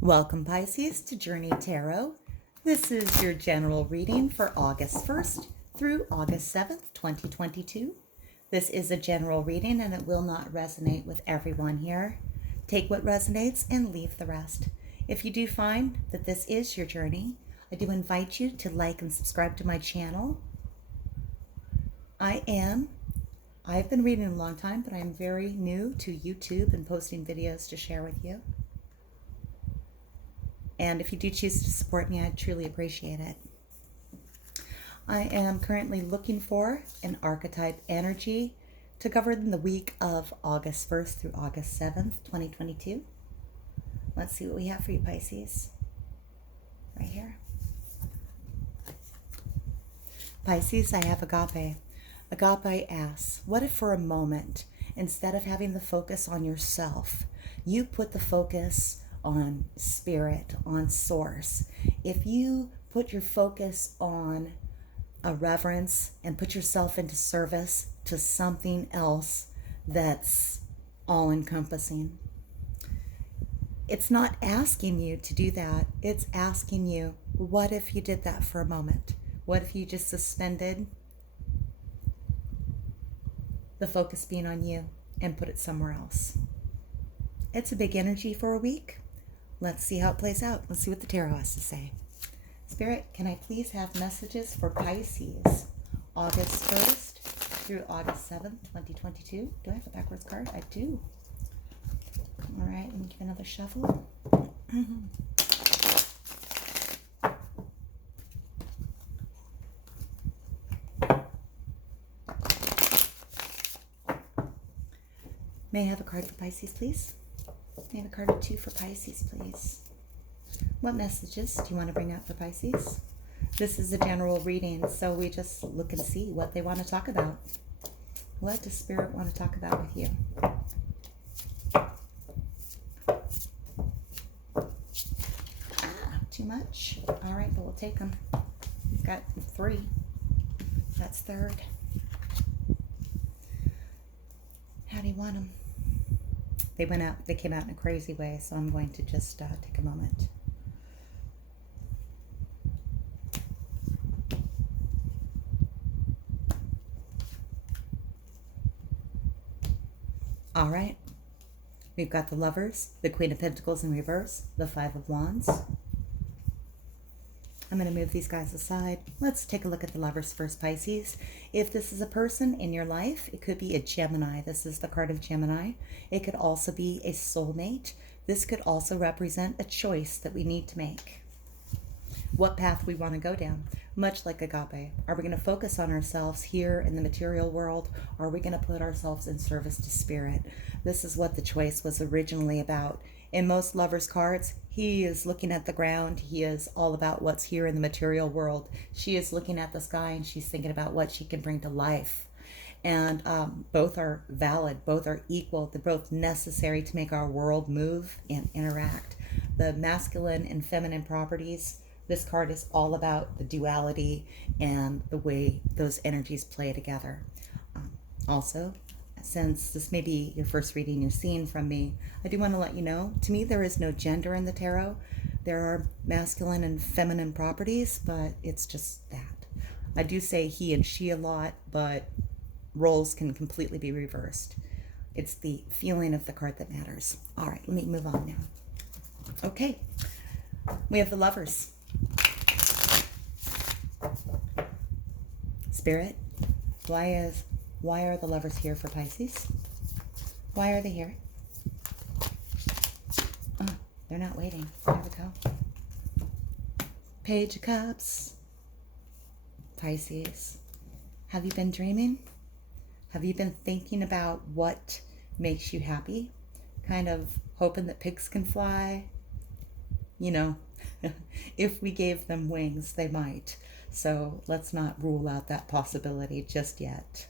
Welcome, Pisces, to Journey Tarot. This is your general reading for August 1st through August 7th, 2022. This is a general reading and it will not resonate with everyone here. Take what resonates and leave the rest. If you do find that this is your journey, I do invite you to like and subscribe to my channel. I've been reading a long time, but I'm very new to YouTube and posting videos to share with you. And if you do choose to support me, I'd truly appreciate it. I am currently looking for an archetype energy to cover in the week of August 1st through August 7th, 2022. Let's see what we have for you, Pisces. Right here. Pisces, I have agape. Agape asks, what if for a moment, instead of having the focus on yourself, you put the focus on spirit, on source? If you put your focus on a reverence and put yourself into service to something else that's all-encompassing. It's not asking you to do that. It's asking you, what if you did that for a moment? What if you just suspended the focus being on you and put it somewhere else? It's a big energy for a week. Let's see how it plays out. Let's see what the tarot has to say. Spirit, can I please have messages for Pisces, August 1st through August 7th, 2022? Do I have a backwards card? I do. All right, let me give another shuffle. May I have a card for Pisces, please? May I have a card or two for Pisces, please? What messages do you want to bring out for Pisces? This is a general reading, so we just look and see what they want to talk about. What does Spirit want to talk about with you? Too much? All right, but we'll take them. We've got 3. That's third. How do you want them? They came out in a crazy way, so I'm going to just take a moment. All right. We've got the Lovers, the Queen of Pentacles in reverse, the Five of Wands. I'm going to move these guys aside. Let's take a look at the Lovers first, Pisces. If this is a person in your life, it could be a Gemini. This is the card of Gemini. It could also be a soulmate. This could also represent a choice that we need to make. What path we want to go down. Much like agape. Are we going to focus on ourselves here in the material world? Or are we going to put ourselves in service to spirit? This is what the choice was originally about. In most Lovers cards, he is looking at the ground. He is all about what's here in the material world. She is looking at the sky and she's thinking about what she can bring to life. And both are valid. Both are equal. They're both necessary to make our world move and interact. The masculine and feminine properties. This card is all about the duality and the way those energies play together. Also, since this may be your first reading you're seeing from me, I do want to let you know, to me there is no gender in the tarot. There are masculine and feminine properties, but it's just that. I do say he and she a lot, but roles can completely be reversed. It's the feeling of the card that matters. All right, let me move on now. Okay, we have the Lovers. Spirit, why are the Lovers here for Pisces? Why are they here? Oh, they're not waiting. There we go. Page of Cups. Pisces, have you been dreaming? Have you been thinking about what makes you happy? Kind of hoping that pigs can fly? You know, if we gave them wings, they might. So let's not rule out that possibility just yet.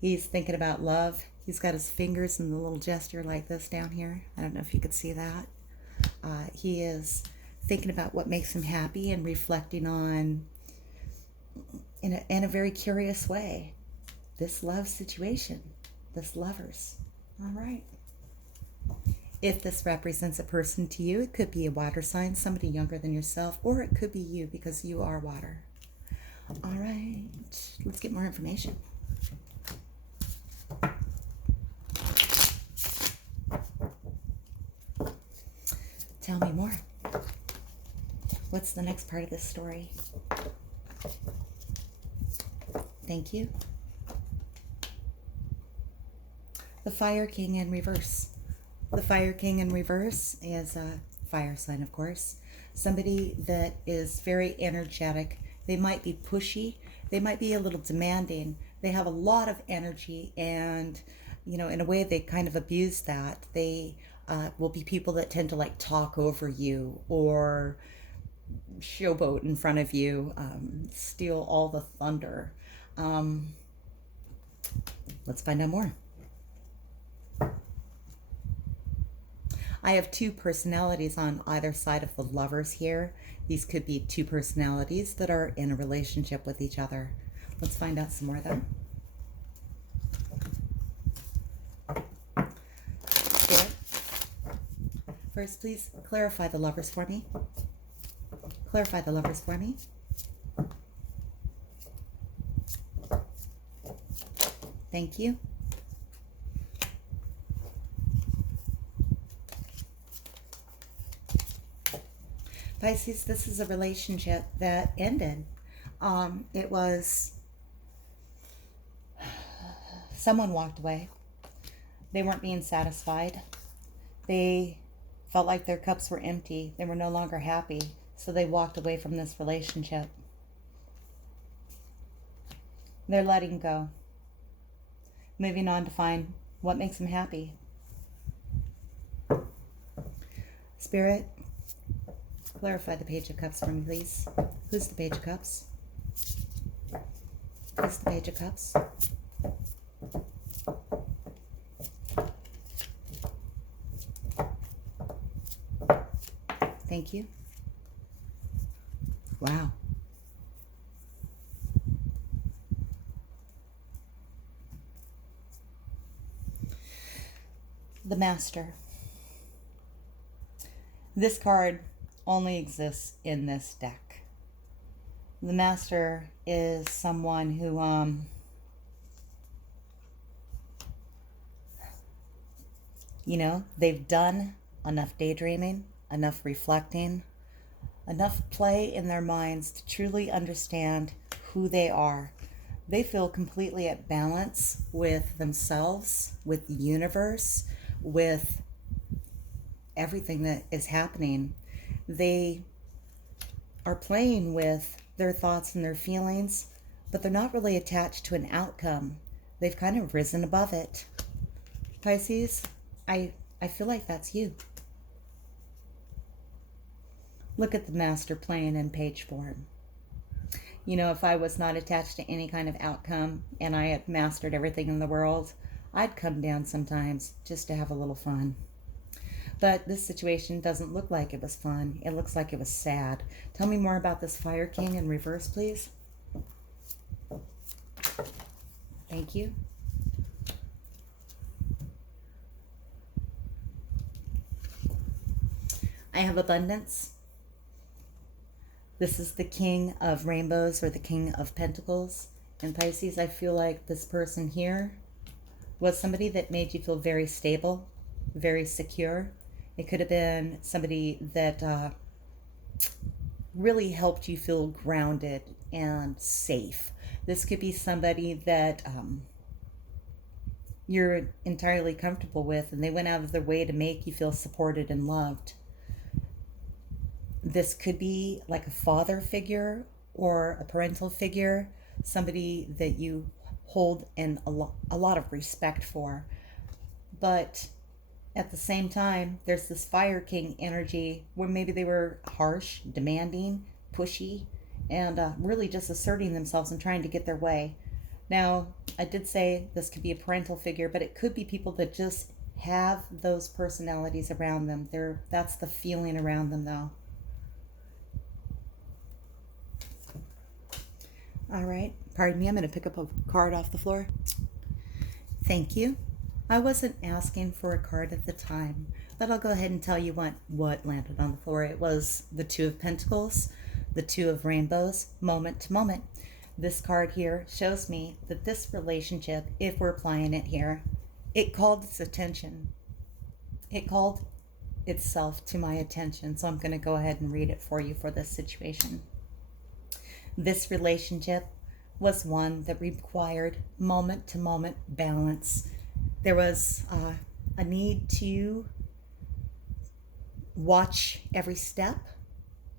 He's thinking about love. He's got his fingers in the little gesture like this down here. I don't know if you could see that. He is thinking about what makes him happy and reflecting on, in a very curious way, this love situation, this Lovers. All right. If this represents a person to you, it could be a water sign, somebody younger than yourself, or it could be you because you are water. All right, let's get more information. Tell me more. What's the next part of this story? Thank you. The Fire King in reverse. The Fire King in reverse is a fire sign, of course. Somebody that is very energetic. They might be pushy. They might be a little demanding. They have a lot of energy, and, you know, in a way they kind of abuse that. They will be people that tend to like talk over you or showboat in front of you, steal all the thunder. Let's find out more. I have two personalities on either side of the Lovers here. These could be two personalities that are in a relationship with each other. Let's find out some more though. Spirit, first please clarify the Lovers for me. Clarify the Lovers for me. Thank you. Pisces, this is a relationship that ended. It was someone walked away. They weren't being satisfied. They felt like their cups were empty. They were no longer happy. So they walked away from this relationship. They're letting go. Moving on to find what makes them happy. Spirit, clarify the Page of Cups for me, please. Who's the Page of Cups? Who's the Page of Cups? Thank you. Wow. The Master. This card only exists in this deck. The Master is someone who you know, they've done enough daydreaming, enough reflecting, enough play in their minds to truly understand who they are. They feel completely at balance with themselves, with the universe, with everything that is happening. They are playing with their thoughts and their feelings, but they're not really attached to an outcome. They've kind of risen above it. Pisces, I feel like that's you. Look at the Master playing in page form. You know, if I was not attached to any kind of outcome and I had mastered everything in the world, I'd come down sometimes just to have a little fun. But this situation doesn't look like it was fun. It looks like it was sad. Tell me more about this Fire King in reverse, please. Thank you. I have abundance. This is the King of Rainbows or the King of Pentacles. And Pisces, I feel like this person here was somebody that made you feel very stable, very secure. It could have been somebody that really helped you feel grounded and safe. This could be somebody that you're entirely comfortable with, and they went out of their way to make you feel supported and loved. This could be like a father figure or a parental figure, somebody that you hold in a lot of respect for. But at the same time, there's this Fire King energy where maybe they were harsh, demanding, pushy, and really just asserting themselves and trying to get their way. Now, I did say this could be a parental figure, but it could be people that just have those personalities around them. That's the feeling around them, though. All right, pardon me, I'm going to pick up a card off the floor. Thank you. I wasn't asking for a card at the time, but I'll go ahead and tell you what landed on the floor. It was the Two of Pentacles, the Two of Rainbows, moment to moment. This card here shows me that this relationship, if we're applying it here, it called its attention. It called itself to my attention. So I'm going to go ahead and read it for you for this situation. This relationship was one that required moment to moment balance. There was a need to watch every step.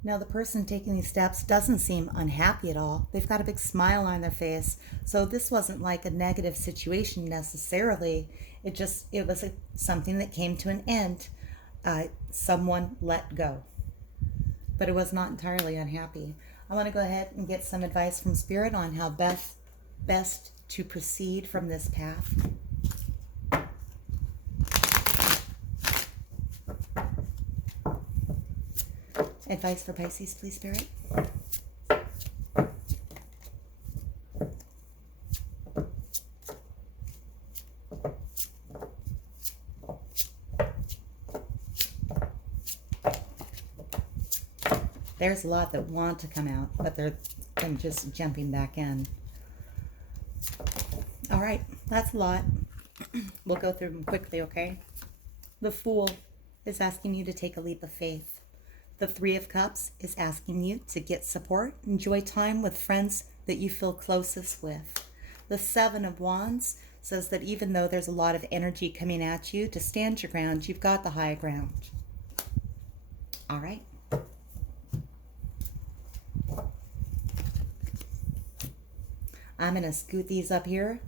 Now, the person taking these steps doesn't seem unhappy at all. They've got a big smile on their face. So this wasn't like a negative situation necessarily. It was something that came to an end. Someone let go. But it was not entirely unhappy. I want to go ahead and get some advice from Spirit on how best to proceed from this path. Advice for Pisces, please, Spirit. There's a lot that want to come out, but they're just jumping back in. All right, that's a lot. We'll go through them quickly, okay? The Fool is asking you to take a leap of faith. The Three of Cups is asking you to get support, enjoy time with friends that you feel closest with. The Seven of Wands says that even though there's a lot of energy coming at you, to stand your ground, you've got the high ground. All right. I'm going to scoot these up here.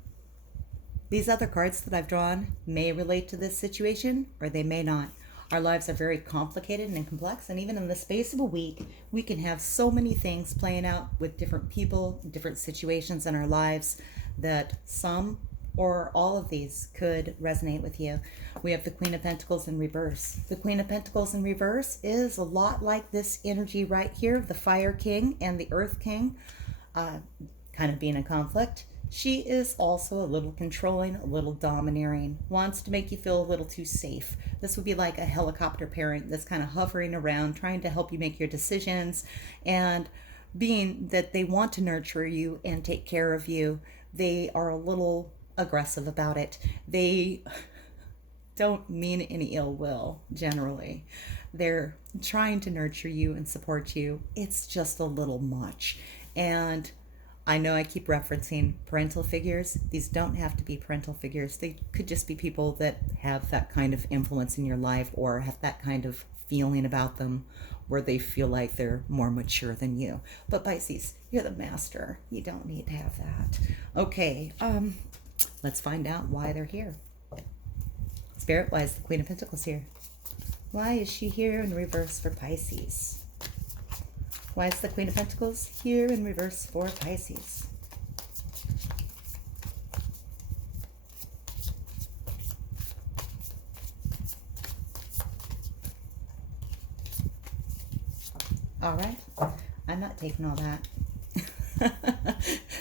These other cards that I've drawn may relate to this situation, or they may not. Our lives are very complicated and complex, and even in the space of a week, we can have so many things playing out with different people, different situations in our lives, that some or all of these could resonate with you. We have the Queen of Pentacles in reverse. The Queen of Pentacles in reverse is a lot like this energy right here, the Fire King and the Earth King, kind of being in conflict. She is also a little controlling, a little domineering, wants to make you feel a little too safe. This would be like a helicopter parent that's kind of hovering around, trying to help you make your decisions, and being that they want to nurture you and take care of you, they are a little aggressive about it. They don't mean any ill will, generally. They're trying to nurture you and support you. It's just a little much. And I know I keep referencing parental figures. These don't have to be parental figures. They could just be people that have that kind of influence in your life, or have that kind of feeling about them where they feel like they're more mature than you. But Pisces, you're the master. You don't need to have that. Okay, let's find out why they're here. Spirit, why is the Queen of Pentacles here? Why is she here in reverse for Pisces? Why is the Queen of Pentacles here in reverse for Pisces? All right. I'm not taking all that.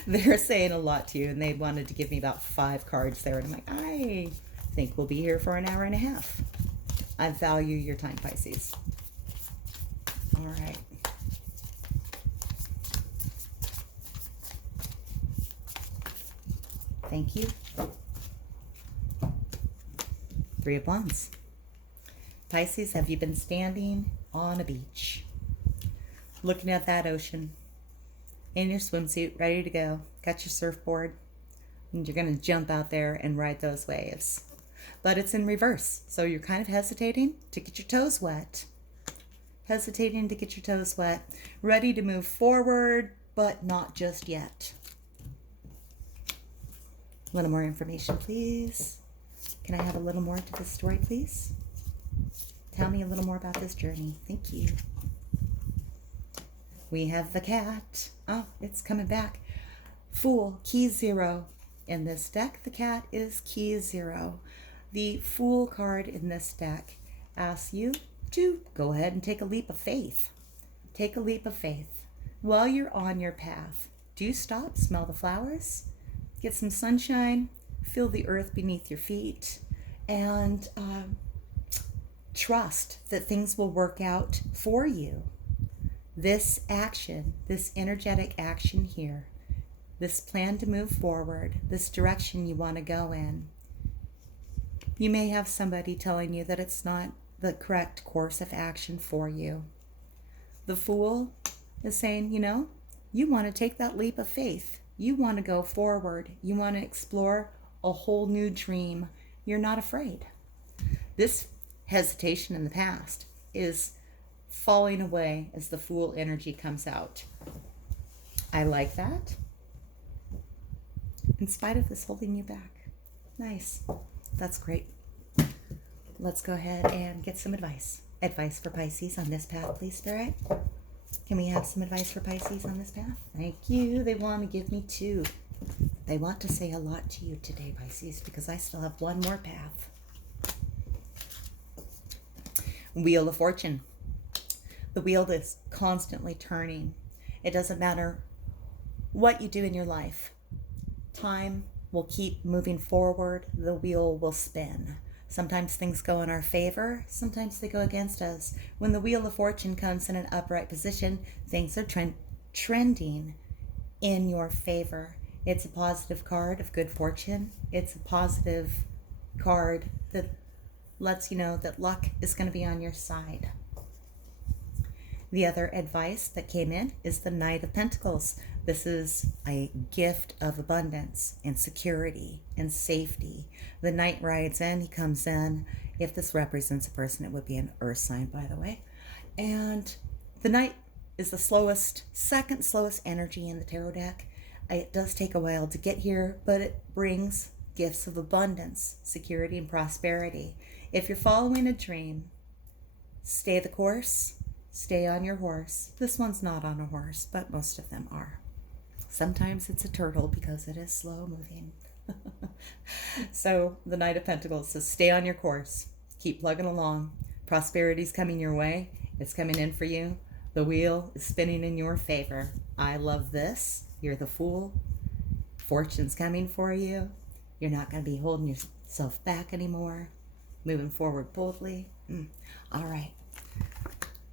They're saying a lot to you, and they wanted to give me about 5 cards there. And I'm like, I think we'll be here for an hour and a half. I value your time, Pisces. All right. Thank you. Three of Wands. Pisces, have you been standing on a beach, looking at that ocean, in your swimsuit, ready to go, got your surfboard, and you're going to jump out there and ride those waves? But it's in reverse, so you're kind of hesitating to get your toes wet. Hesitating to get your toes wet, ready to move forward, but not just yet. A little more information, please. Can I have a little more to this story, please? Tell me a little more about this journey. Thank you. We have the cat. Oh, it's coming back. Fool, key 0. In this deck, the cat is key 0. The Fool card in this deck asks you to go ahead and take a leap of faith. Take a leap of faith. While you're on your path, do stop, smell the flowers, get some sunshine, feel the earth beneath your feet, and Trust that things will work out for you. This action, this energetic action here, this plan to move forward, this direction you want to go in, you may have somebody telling you that it's not the correct course of action for you. The Fool is saying, you want to take that leap of faith. You want to go forward. You want to explore a whole new dream. You're not afraid. This hesitation in the past is falling away as the Fool energy comes out. I like that. In spite of this holding you back. Nice. That's great. Let's go ahead and get some advice. Advice for Pisces on this path, please, Spirit. Can we have some advice for Pisces on this path? Thank you. They want to give me 2. They want to say a lot to you today, Pisces, because I still have one more path. Wheel of Fortune. The wheel is constantly turning. It doesn't matter what you do in your life. Time will keep moving forward. The wheel will spin. Sometimes things go in our favor. Sometimes they go against us. When the Wheel of Fortune comes in an upright position, things are trending in your favor. It's a positive card of good fortune. It's a positive card that lets you know that luck is going to be on your side. The other advice that came in is the Knight of Pentacles. This is a gift of abundance and security and safety. The Knight rides in, he comes in. If this represents a person, it would be an earth sign, by the way. And the Knight is the second slowest energy in the tarot deck. It does take a while to get here, but it brings gifts of abundance, security, and prosperity. If you're following a dream, stay the course. Stay on your horse. This one's not on a horse, but most of them are. Sometimes it's a turtle because it is slow moving. So the Knight of Pentacles says, stay on your course. Keep plugging along. Prosperity's coming your way. It's coming in for you. The wheel is spinning in your favor. I love this. You're the Fool. Fortune's coming for you. You're not going to be holding yourself back anymore. Moving forward boldly. All right.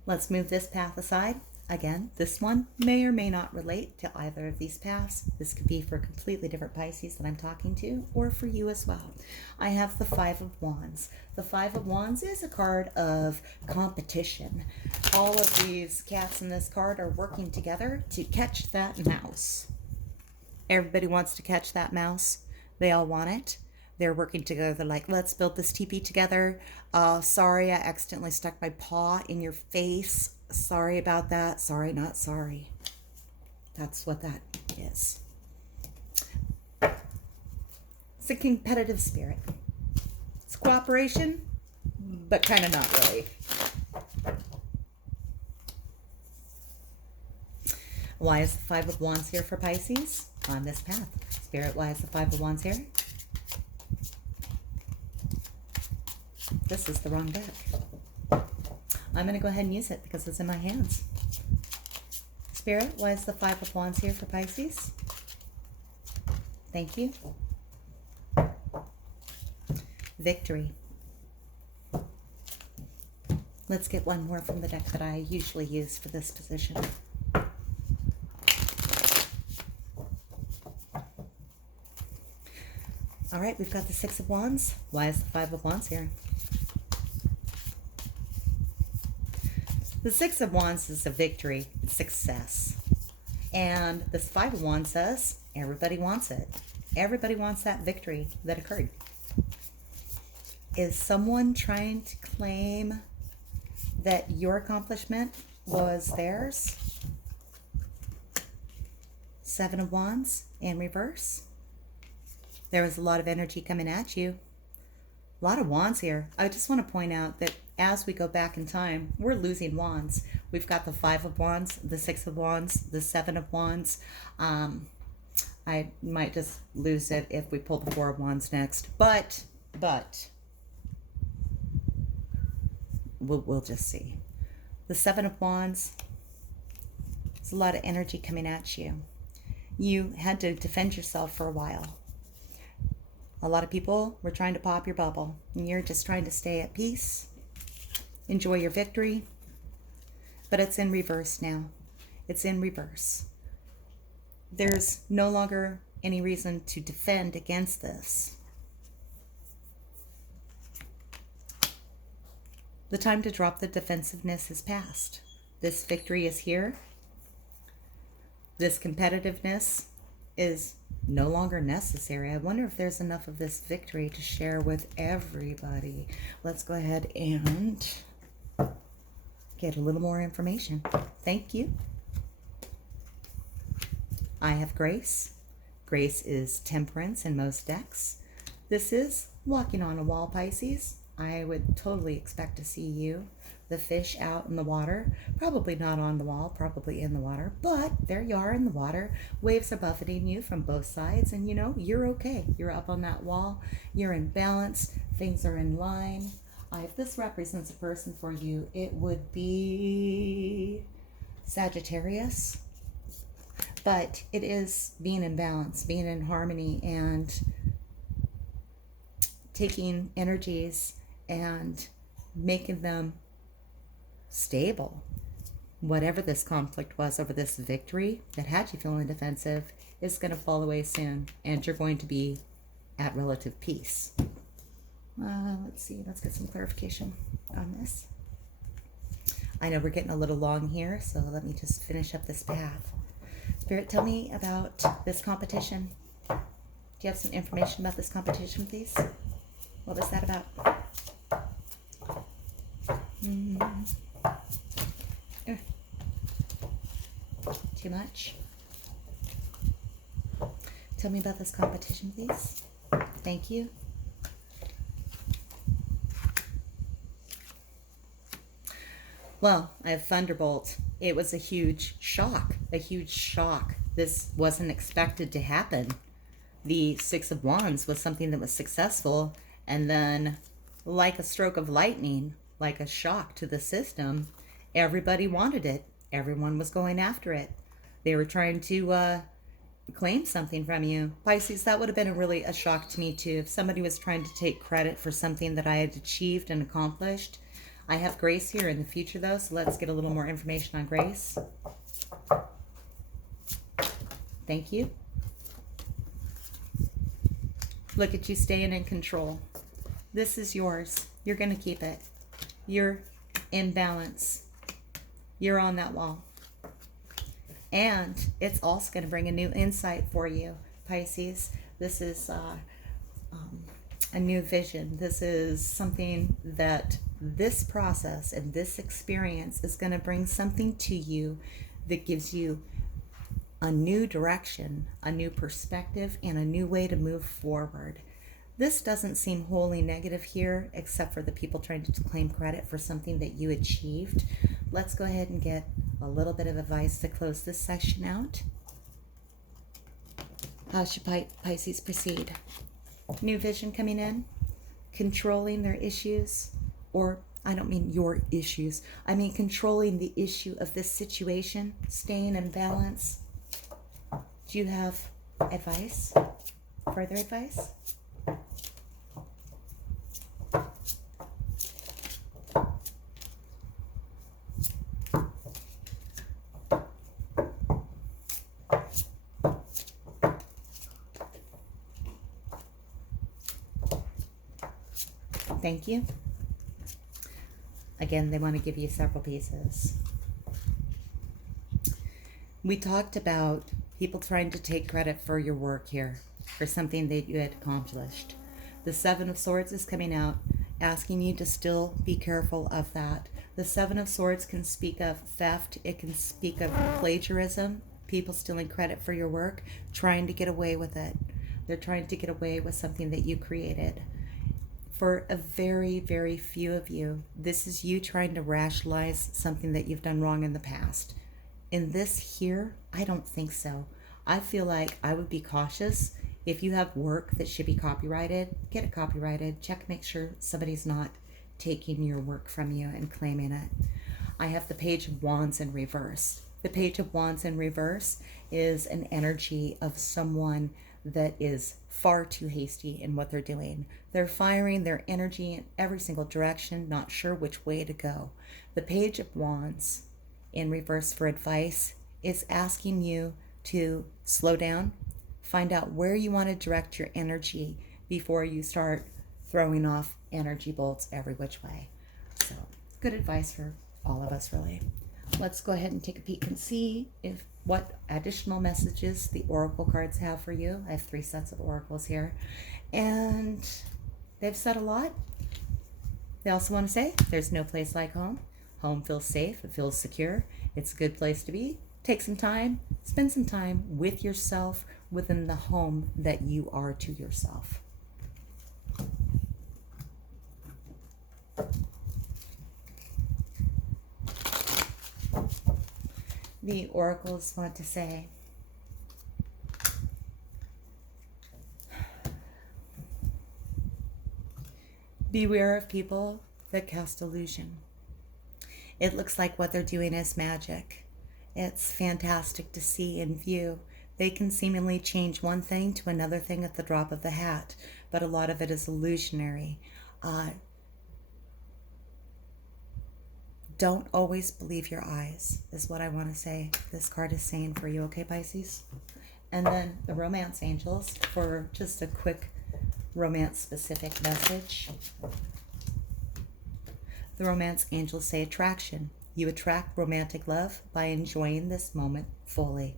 Let's move this path aside. Again, this one may or may not relate to either of these paths. This could be for a completely different Pisces that I'm talking to, or for you as well. I have the Five of Wands. The Five of Wands is a card of competition. All of these cats in this card are working together to catch that mouse. Everybody wants to catch that mouse. They all want it. They're working together. They're like, let's build this teepee together. Sorry, I accidentally stuck my paw in your face. Sorry about that. Sorry, not sorry. That's what that is. It's a competitive spirit. It's cooperation, but kind of not really. Why is the Five of Wands here for Pisces on this path? Spirit, why is the Five of Wands here? This is the wrong deck. I'm going to go ahead and use it because it's in my hands. Spirit, why is the Five of Wands here for Pisces? Thank you. Victory. Let's get one more from the deck that I usually use for this position. All right, we've got the Six of Wands. Why is the Five of Wands here? The Six of Wands is a victory, success. And this Five of Wands says everybody wants it. Everybody wants that victory that occurred. Is someone trying to claim that your accomplishment was theirs? Seven of Wands in reverse. There was a lot of energy coming at you. A lot of wands here. I just want to point out that as we go back in time, we're losing wands. We've got the Five of Wands, the Six of Wands, the Seven of Wands. I might just lose it if we pull the Four of Wands next. But we'll just see. The Seven of Wands, there's a lot of energy coming at you. You had to defend yourself for a while. A lot of people were trying to pop your bubble, and you're just trying to stay at peace. Enjoy your victory. But it's in reverse now. It's in reverse. There's no longer any reason to defend against this. The time to drop the defensiveness has passed. This victory is here. This competitiveness is no longer necessary. I wonder if there's enough of this victory to share with everybody. Let's go ahead and get a little more information. Thank you. I have grace. Grace is temperance in most decks. This is walking on a wall, Pisces. I would totally expect to see you, the fish, out in the water. Probably not on the wall, probably in the water. But there you are in the water. Waves are buffeting you from both sides. And you know, you're okay. You're up on that wall. You're in balance. Things are in line. If this represents a person for you, it would be Sagittarius. But it is being in balance, being in harmony, and taking energies and making them stable. Whatever this conflict was over this victory that had you feeling defensive is going to fall away soon, and you're going to be at relative peace. Let's see, let's get some clarification on this. I know we're getting a little long here, so let me just finish up this path. Spirit, tell me about this competition. Do you have some information about this competition, please? What was that about? Too much? Tell me about this competition, please. Thank you. Well, I have Thunderbolt. It was a huge shock, This wasn't expected to happen. The Six of Wands was something that was successful, and then like a stroke of lightning, like a shock to the system, everybody wanted it. Everyone was going after it. They were trying to claim something from you. Pisces, that would have been really a shock to me too. If somebody was trying to take credit for something that I had achieved and accomplished. I have grace here in the future though, so let's get a little more information on grace. Thank you. Look at you staying in control. This is yours. You're going to keep it. You're in balance. You're on that wall. And it's also going to bring a new insight for you, Pisces. This is a new vision. This is something that this process and this experience is going to bring something to you that gives you a new direction, a new perspective, and a new way to move forward. This doesn't seem wholly negative here, except for the people trying to claim credit for something that you achieved. Let's go ahead and get a little bit of advice to close this section out. How should Pisces proceed? New vision coming in, controlling their issues, or I don't mean your issues, I mean controlling the issue of this situation, staying in balance. Do you have advice? Further advice? Thank you. Again, they want to give you several pieces. We talked about people trying to take credit for your work here, for something that you had accomplished. The Seven of Swords is coming out, asking you to still be careful of that. The Seven of Swords can speak of theft. It can speak of plagiarism, people stealing credit for your work, trying to get away with it. They're trying to get away with something that you created. For a very, very few of you, this is you trying to rationalize something that you've done wrong in the past. In this here, I don't think so. I feel like I would be cautious. If you have work that should be copyrighted, get it copyrighted. Check, make sure somebody's not taking your work from you and claiming it. I have the Page of Wands in reverse. The Page of Wands in reverse is an energy of someone that is far too hasty in what they're doing. They're firing their energy in every single direction, not sure which way to go. The Page of Wands in reverse for advice is asking you to slow down, find out where you want to direct your energy before you start throwing off energy bolts every which way. So, good advice for all of us, really. Let's go ahead and take a peek and see if what additional messages the oracle cards have for you. I have 3 sets of oracles here, and they've said a lot. They also want to say there's no place like home. Home feels safe, it feels secure, it's a good place to be. Take some time, spend some time with yourself within the home that you are to yourself. The oracles want to say, beware of people that cast illusion. It looks like what they're doing is magic. It's fantastic to see and view. They can seemingly change one thing to another thing at the drop of the hat, but a lot of it is illusionary. Don't always believe your eyes, is what I want to say. This card is saying for you, okay, Pisces? And then the romance angels for just a quick romance-specific message. The romance angels say attraction. You attract romantic love by enjoying this moment fully.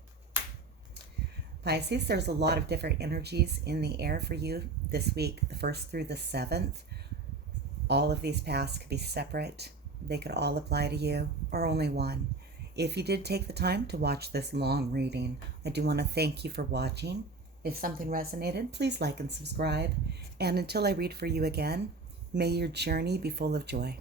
Pisces, there's a lot of different energies in the air for you this week, the 1st through the 7th. All of these paths could be separate. They could all apply to you, or only one. If you did take the time to watch this long reading, I do want to thank you for watching. If something resonated, please like and subscribe. And until I read for you again, may your journey be full of joy.